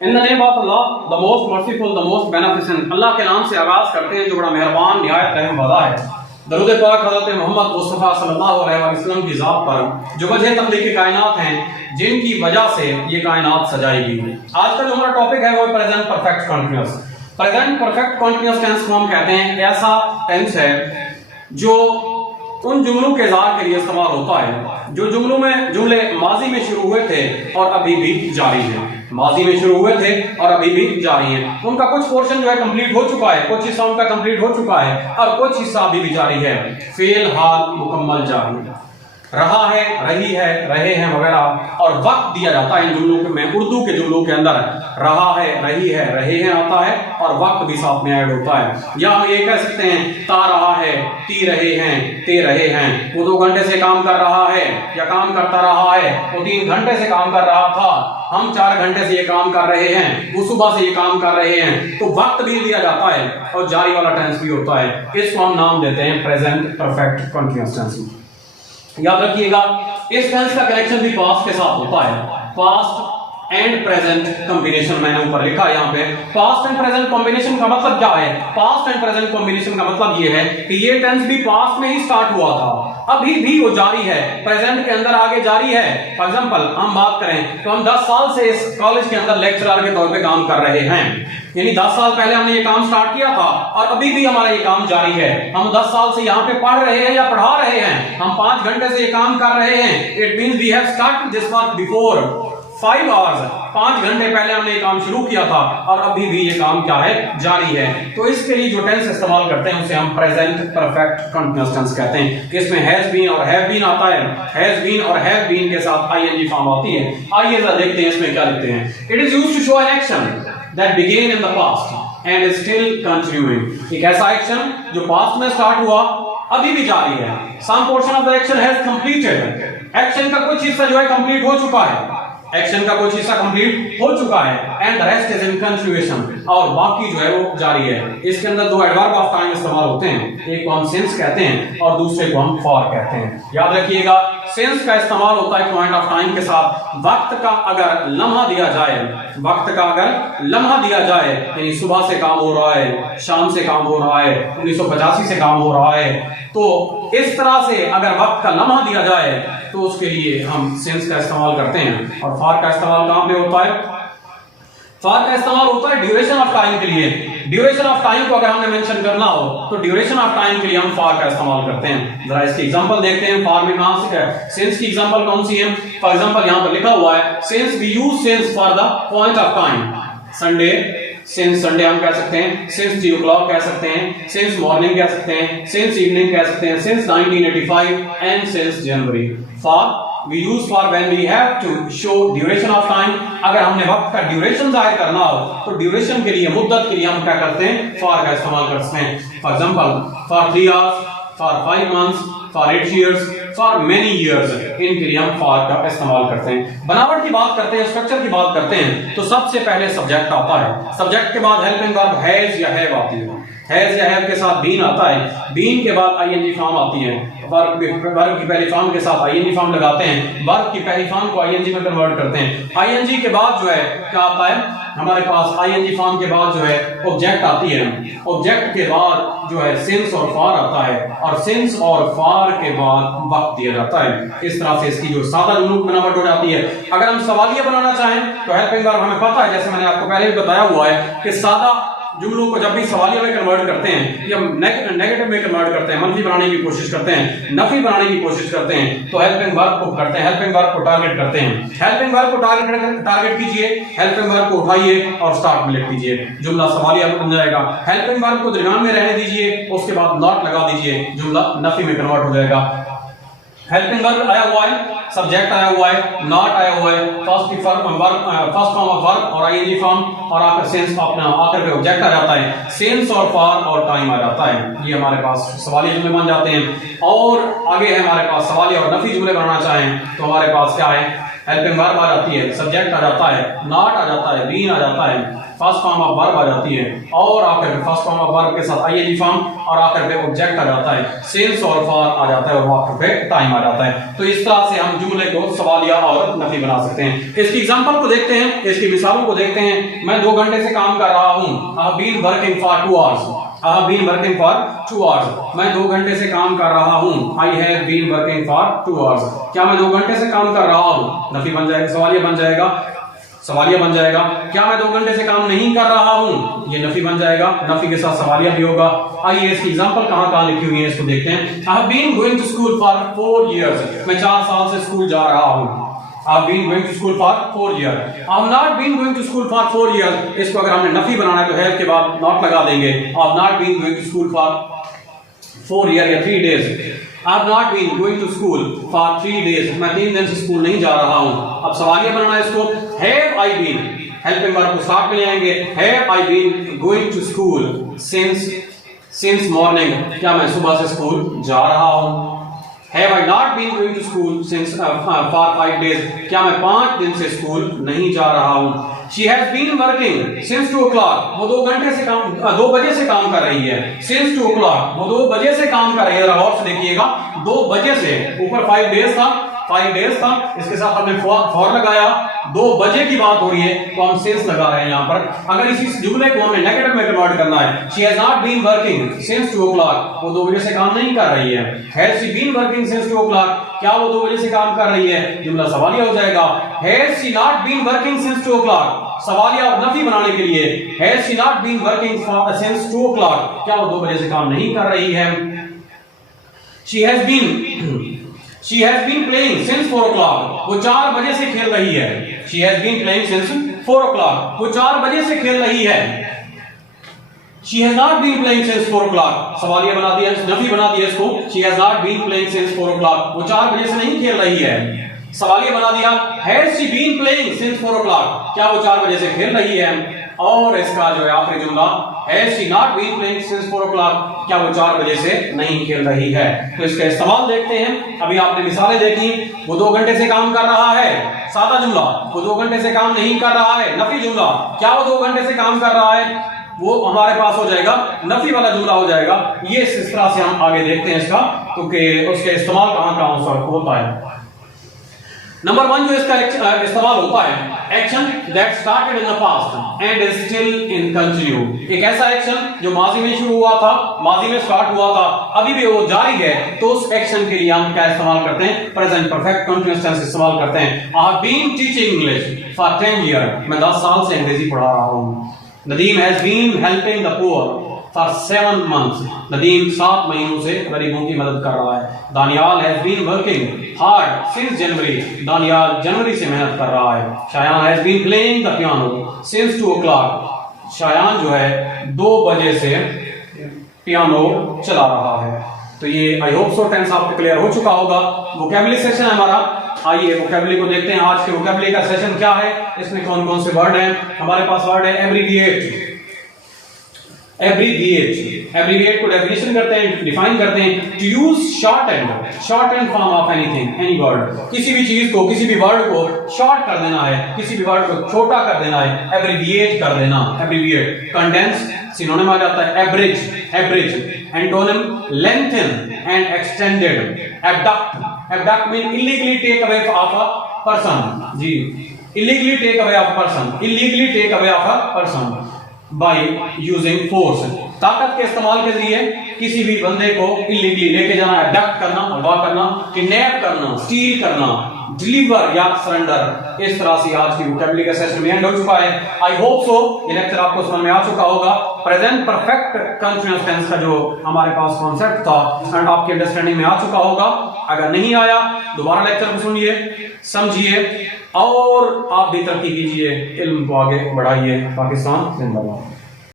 In the name of Allah the most merciful the most beneficent. Allah के नाम से आगाज करते हैं जो बड़ा मेहरबान निहायत रहम वाला है। दरूद पाक हज़रत मोहम्मद मुस्तफ़ा सल्लल्लाहु अलैहि वसल्लम की ज़ात पर जो वजह तख्लीक़ कायनात हैं, जिनकी वजह से ये कायनात सजाई गई। आज का जो हमारा टॉपिक है वो present perfect continuous. Present perfect continuous tense को हम कहते हैं ऐसा टेंस है जो उन जुमलों के ज़ार के लिए इस्तेमाल होता है जो जुमले माजी में शुरू हुए थे और अभी भी जारी हैं। माजी में शुरू हुए थे और अभी भी जारी हैं। उनका कुछ पोर्शन जो है कंप्लीट हो चुका है, कुछ हिस्सा उनका कंप्लीट हो चुका है और कुछ हिस्सा अभी भी जारी है। फेल हाल मुकम्मल जारी, रहा है, रही है, रहे हैं वगैरह, और वक्त दिया जाता है इन जुमलों में। उर्दू के जुमलों के अंदर रहा है, रही है, रहे हैं आता है और वक्त भी साथ में ऐड होता है। या हम ये कह सकते हैं ता रहा है, ती रहे हैं, ते रहे हैं। वो 2 घंटे से काम कर रहा है या काम करता रहा है, वो 3 घंटे से काम कर रहा था, हम 4 घंटे से ये काम कर रहे हैं, वो सुबह से ये काम कर रहे हैं। तो वक्त भी दिया जाता है और जारी वाला टेंस भी होता है। इसको हम नाम देते हैं प्रेजेंट परफेक्ट कंटीन्यूअस टेंस। याद रखिएगा इस टेंस का कनेक्शन भी पास्ट के साथ होता है। पास्ट एंड प्रेजेंट कॉम्बिनेशन मैंने ऊपर लिखा है यहाँ पे। पास्ट एंड प्रेजेंट कॉम्बिनेशन का मतलब क्या है? पास्ट एंड प्रेजेंट कॉम्बिनेशन का मतलब ये है कि ये टेंस भी पास्ट में ही स्टार्ट हुआ था, अभी भी वो जारी है, प्रेजेंट के अंदर आगे जारी है। फॉर एग्जांपल हम बात करें तो हम 10 साल से इस कॉलेज के अंदर लेक्चरर के तौर पे काम कर रहे हैं, यानी 10 साल पहले हमने ये काम स्टार्ट किया था और अभी भी हमारा ये काम जारी है। हम 10 साल से यहाँ पे पढ़ रहे हैं या पढ़ा रहे हैं, हम 5 घंटे से ये काम कर रहे हैं। It means we have started this work before 5 hours. 5 घंटे पहले हमने ये काम शुरू किया था और अभी भी ये काम क्या है? जारी है। तो इसके लिए जो टेंस इस्तेमाल करते हैं उसे हम प्रेजेंट परफेक्ट कंटीन्यूअस टेंस कहते हैं। इसमें हैज बीन और हैव बीन आता है। हैज बीन और हैव बीन के साथ आईएनजी फॉर्म आती है। आइए जरा देखते हैं इसमें क्या लिखते हैं। It is used to show an एक्शन that began in the past and is still continuing। एक ऐसा एक्शन जो पास्ट में स्टार्ट हुआ अभी भी जारी है। Some portion of the action has completed। Action का कुछ हिस्सा जो है कंप्लीट हो चुका है, एक्शन का कुछ हिस्सा कंप्लीट हो चुका है। And the rest is in continuation, और बाकी जो है वो जारी है। इसके अंदर 2 एडवर्ब ऑफ टाइम इस्तेमाल होते हैं, एक को हम सिंस कहते हैं और दूसरे को हम फॉर कहते हैं। याद रखिएगा सिंस का इस्तेमाल होता है पॉइंट ऑफ टाइम के साथ। वक्त का अगर लम्हा दिया जाए, वक्त का अगर लम्हा दिया जाए, यानी सुबह से काम हो रहा है, शाम से काम हो रहा है, 1985 से काम हो रहा है, तो इस तरह से अगर वक्त का लम्हा दिया जाए तो उसके लिए हम सिंस का इस्तेमाल करते हैं। और फॉर का इस्तेमाल कहां पे होता है? फॉर का इस्तेमाल होता है ड्यूरेशन ऑफ टाइम के लिए। ड्यूरेशन ऑफ टाइम को अगर हमने मेंशन करना हो तो ड्यूरेशन ऑफ टाइम के लिए हम फॉर का इस्तेमाल करते हैं। जरा इसकी एग्जांपल देखते हैं। फॉर में कहां से है? सिंस की एग्जांपल कौन सी है? फॉर एग्जांपल यहां पर लिखा हुआ है since we use since for the point of time. Sunday, since Sunday हम कह सकते हैं, सिंस 3 o'clock कह सकते हैं, सिंस मॉर्निंग कह सकते हैं, सिंस इवनिंग कह सकते हैं, since 1985 and since January. For we use for when we have to show duration of time। अगर हमने वक्त का ड्यूरेशन जाहिर करना हो तो ड्यूरेशन के लिए, मुद्दत के लिए हम क्या करते हैं? फॉर का इस्तेमाल करते हैं। For example for 3 hours, for 5 months, for 8 years, for many years, इनके लिए हम फॉर का इस्तेमाल करते हैं। बनावट की बात करते हैं, स्ट्रक्चर की बात करते हैं तो सबसे पहले सब्जेक्ट आता है। सब्जेक्ट के बाद हेल्पिंग वर्ब हैज या हैव आती है। हैज या हैव के साथ बीन आता है। बीन के बाद आईएनजी फॉर्म आती है। वर्ब की पहली फॉर्म के साथ आईएनजी फॉर्म लगाते हैं। वर्ब की पहली फॉर्म को आईएनजी में कन्वर्ट करते हैं। आईएनजी के बाद जो है क्या आता है हमारे पास? आईएनजी फॉर्म के बाद जो है ऑब्जेक्ट आती है। ऑब्जेक्ट के बाद जो है सिंस और फॉर आता है और सिंस और फॉर के बाद वक्त दिया जाता है। इस तरह से इसकी जो सादा जुमलों की बनावट हो जाती है। अगर हम सवालिया बनाना चाहें तो हेल्पिंग वर्ब हमें पता है, जैसे मैंने आपको पहले भी बताया हुआ है कि सादा जुमलों को जब भी सवालिया में कन्वर्ट करते हैं या नेगेटिव में कन्वर्ट करते हैं, मनफी बनाने की कोशिश करते हैं, नफी बनाने की कोशिश करते हैं, तो हेल्पिंग वर्ब को करते हैं, हेल्पिंग वर्ब को टारगेट करते हैं। हेल्पिंग वर्ब को टारगेट कीजिए, हेल्पिंग वर्ब को उठाइए और स्टार्ट में लिख दीजिए, जुमला सवालिया बन जाएगा। हेल्पिंग वर्ब को दरमियान में रहने दीजिए, उसके बाद नॉट लगा दीजिए, जुमला नफी में कन्वर्ट हो जाएगा। हेल्पिंग वर्ब आया हुआ है, सब्जेक्ट आया हुआ है, नॉट आया हुआ है, फर्स्ट फॉर्म ऑफ वर्ब और आईएनजी फॉर्म और आकर सेंस अपना आकर पे ऑब्जेक्ट आ जाता है। सेंस और फॉर और टाइम आ जाता है। ये हमारे पास सवालिया जुमले बन जाते हैं। और आगे है हमारे पास सवालिया और नफी जुमले बनाना चाहें तो हमारे पास क्या है? हेल्पिंग वर्ब आ जाती है, सब्जेक्ट आ जाता है, नॉट आ जाता है, बीन आ जाता है, फर्स्ट फॉर्म ऑफ वर्ब आ जाती है और आखिर में फर्स्ट फॉर्म ऑफ वर्ब के साथ आईएनजी फॉर्म और आखिर पे ऑब्जेक्ट आ जाता है, सिंस और फॉर आ जाता है और आखिर पे टाइम आ जाता है। तो इस तरह से हम जुमले को सवालिया और नफी बना सकते हैं। इसकी एग्जांपल को देखते हैं, इसकी मिसालों को देखते हैं। मैं 2 घंटे से काम कर रहा हूं। I have been working for 2 hours. I have been working for 2 hours. मैं 2 घंटे से काम कर रहा हूं। I have been working for 2 hours. क्या मैं 2 घंटे से काम कर रहा हूं? नफी बन जाएगा, सवालिया बन जाएगा, सवालिया बन जाएगा। क्या मैं 2 घंटे से काम नहीं कर रहा हूं? ये नफी बन जाएगा, नफी के साथ सवालिया भी होगा। आइए इसकी एग्जांपल कहां लिखी हुई है इसको देखते हैं। I have been going to school for 4 years. मैं 4 साल से स्कूल जा रहा हूं। I have been going to school for 4 years. I have not been going to school for 4 years. इसको अगर हमने नफी बनाना है तो है के बाद नॉट लगा देंगे। I have not been going to school for 4 years या 3 days. I have not been going to school for 3 days. मैं 3 दिन से स्कूल नहीं जा रहा हूँ। अब सवालिया बनाना है इसको। Have I been? Helping verb को स्टार्ट में ले आएंगे। Have I been going to school since morning? क्या मैं सुबह से स्कूल जा रहा हूँ? Have I not been going to school since for 5 days? क्या मैं 5 दिन से स्कूल नहीं जा रहा हूँ? She has been working since 2 o'clock. वो 2 घंटे से 2 बजे से काम कर रही है। Since 2 o'clock, वो 2 बजे से काम कर रही है। गौर से देखिएगा, 2 बजे से, ऊपर 5 डेज था, 5 डेज था, इसके साथ हमने फॉर लगाया, 2 बजे की बात हो रही है तो हम सिंस लगा रहे हैं यहाँ पर। अगर इसी जुमले को हमें नेगेटिव में कन्वर्ट करना है, she has not been working since 2 o'clock, वो 2 बजे से काम नहीं कर रही है। Has she been working since 2 o'clock? क्या वो 2 बजे से काम कर रही है? जुमला सवालिया हो जाएगा। Has she not been working since 2 o'clock? सवालिया और नफी बनाने के लिए Has she not been working since 2 o'clock? क्या वो 2 बजे से काम नहीं कर रही है? She has been playing since 4 o'clock. वो 4 बजे से खेल रही है। She has been playing since 4 o'clock. वो 4 बजे से खेल रही है। She has not been playing since 4 o'clock. सवालिया बना दिया, नफी बना दिया इसको। She has not been playing since 4 o'clock. वो 4 बजे से नहीं खेल रही है। सवालिया बना दिया, Has she been playing since 4 o'clock? क्या वो 4 बजे से खेल रही है? और इसका जो है आखिरी जुमला, Has she not been playing since 4 o'clock? क्या वो 4 बजे से नहीं खेल रही है? तो इसका इस्तेमाल देखते हैं। अभी आपने मिसालें देखी, वो 2 घंटे से काम कर रहा है, सादा जुमला। वो 2 घंटे से काम नहीं कर रहा है, नफी जुमला। क्या वो 2 घंटे से काम कर रहा है? वो हमारे पास हो जाएगा, नफी वाला जुमला हो जाएगा। ये इस तरह से हम आगे देखते हैं इसका, क्योंकि उसके इस्तेमाल कहां होता है। नंबर 1 जो इसका इस्तेमाल होता है, action that started in the past and is still in continue. एक ऐसा एक्शन जो माजी में शुरू हुआ था, माजी में स्टार्ट हुआ था, अभी भी वो जारी है, तो उस एक्शन के लिए हम क्या इस्तेमाल करते हैं? प्रेजेंट परफेक्ट कंटीन्यूअस टेंस इस्तेमाल करते हैं। I have been teaching English for 10 years। मैं 10 साल से अंग्रेजी पढ़ा रहा हूँ। Nadeem has been helping the poor for 7 months। Nadeem 7 महीनों से गरीबों की मदद कर रहा है। Daniyal has been working hard since January. Daniyal जनवरी से मेहनत कर रहा है। Shayan has been playing the piano since 2 o'clock। Shayan जो है 2 बजे से पियानो चला रहा है। तो ये आई होप सो टेंस आपको क्लियर हो चुका होगा। वोकैबुलरी सेशन है हमारा। आइए वोकैबुलरी को देखते हैं। आज के वोकैबुलरी का सेशन क्या है, इसमें कौन कौन से वर्ड हैं। हमारे पास वर्ड है एब्रीविएट। एब्रीविएट को डेफिनेशन करते हैं, डिफाइन करते हैं। To use short and form of anything, any word. किसी भी चीज को, किसी भी वर्ड को शॉर्ट कर देना है, किसी भी वर्ड को छोटा कर देना है, एब्रीविएट कर देना। एब्रीविएट। कंडेंस सिनोनिम आ जाता है abridge. Antonym lengthen and extended. Abduct mean illegally take away of a person. जी, illegally take away of a person by using force. ताकत के इस्तेमाल के जरिए किसी भी बंदे को इलीगली लेके जाना, अबडक्ट करना, अगवा करना, किडनैप करना, स्टील करना, डिलीवर या सरेंडर। इस तरह से आज की वोकैबुलरी का सेशन में एंड हो चुका है। आई होप सो ये लेक्चर आपको समझ में आ चुका होगा। प्रेजेंट परफेक्ट कंटीन्यूअस टेंस का जो हमारे पास कॉन्सेप्ट था एंड आपकी अंडरस्टैंडिंग में आ चुका होगा। अगर नहीं आया दोबारा लेक्चर को सुनिए, समझिए और आप भी तरक्की कीजिए, इल्म को आगे बढ़ाइए। पाकिस्तान जिंदाबाद।